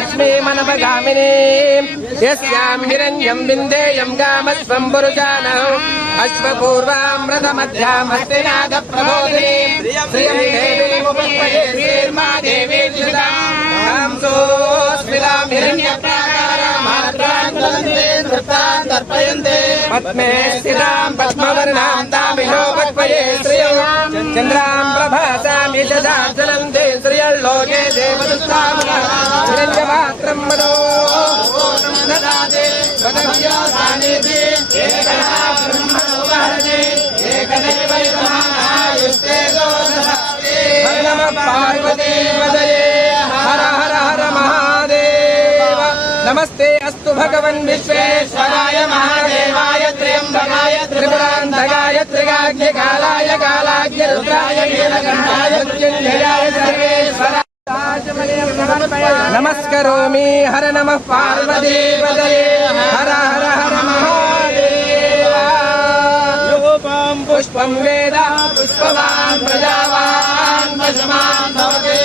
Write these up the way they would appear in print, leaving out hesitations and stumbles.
लक्ष्मी मनपगामिनी यस्यां हिरण्यं बिन्देयं गामस्वं पुरुषाणः अश्वपूर्वामृतमध्यामस्तिनाद प्रबोधिनी श्रियं देवीमुपस्महे श्रीर्मा देवी शुदां सोऽस्मितां हिरण्यप्राकारामात्रान्तरन्ते नृत्तान् तर्पयन्ते पद्मे स्थितां पद्मवर्णां तामिनो पक्वये श्रियं चन्द्रां प्रभासां यशसाज्ज्वलन्ते श्रियल्लोके देवदुत्तामः हिरण्यपात्रं मनो ददाते वदव्यासानेति एकदा ब्रह्मणो वहते एकदैवैकमायुस्ते दोषदाते हर नमः पार्वती पतये हर हर हर महादेव नमस्ते अस्तु भगवन् विश्वेश्वराय महादेवाय त्र्यम्बकाय त्रिपुरान्तकाय त्रिकाग्निकालाय कालाग्नि रुद्राय नीलकण्ठाय मृत्युञ्जयाय सर्वेश्वराय नमस्करोमि हर नमः पार्वती पतये हर हर हर महादेव योपं पुष्पं वेद पुष्पवान् प्रजावान् पशुमान् भवति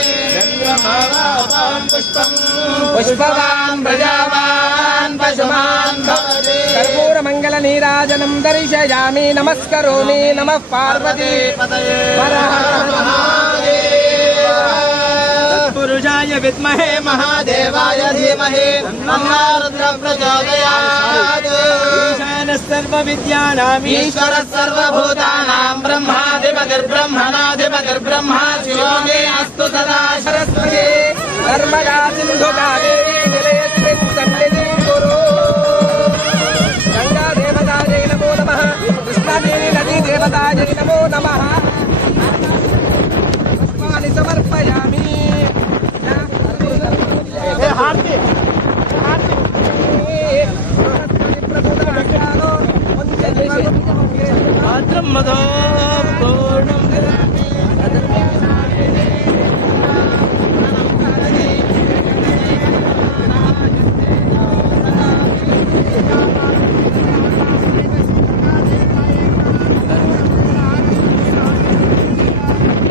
पुष्पवान् प्रजावान् पशुमान् भवति कर्पूरमङ्गलनीराजनं दर्शयामि नमस्करोमि नमः पार्वती पतये हर हर पुरुषाय विद्महे महादेवाय धीमहि तन्नो रुद्रः प्रचोदयात् ईशानः सर्वविद्यानाम् ईश्वरः सर्वभूतानां ब्रह्माधिपतिर्ब्रह्मणाधिपतिर्ब्रह्मा शिवो मे अस्तु सदा सरस्वती नर्मदा सिन्धु कावेरी जलेऽस्मिन् सन्निधिं कुरु गंगा देवतायै नमो नमः कृष्णादेवी नदी देवतायै नमो नमः पुष्पाणि समर्पयामि मधो पूर्णं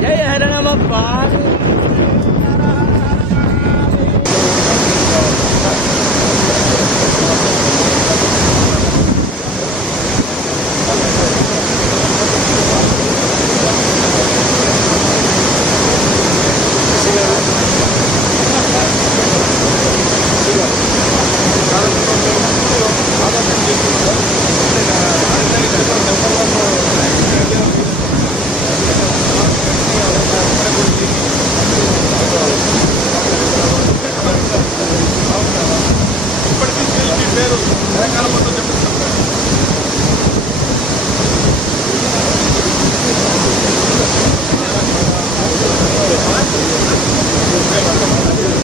जय हर नमः पार्वती ఇప్పటికీ పేరు తెలంగాణ మొత్తం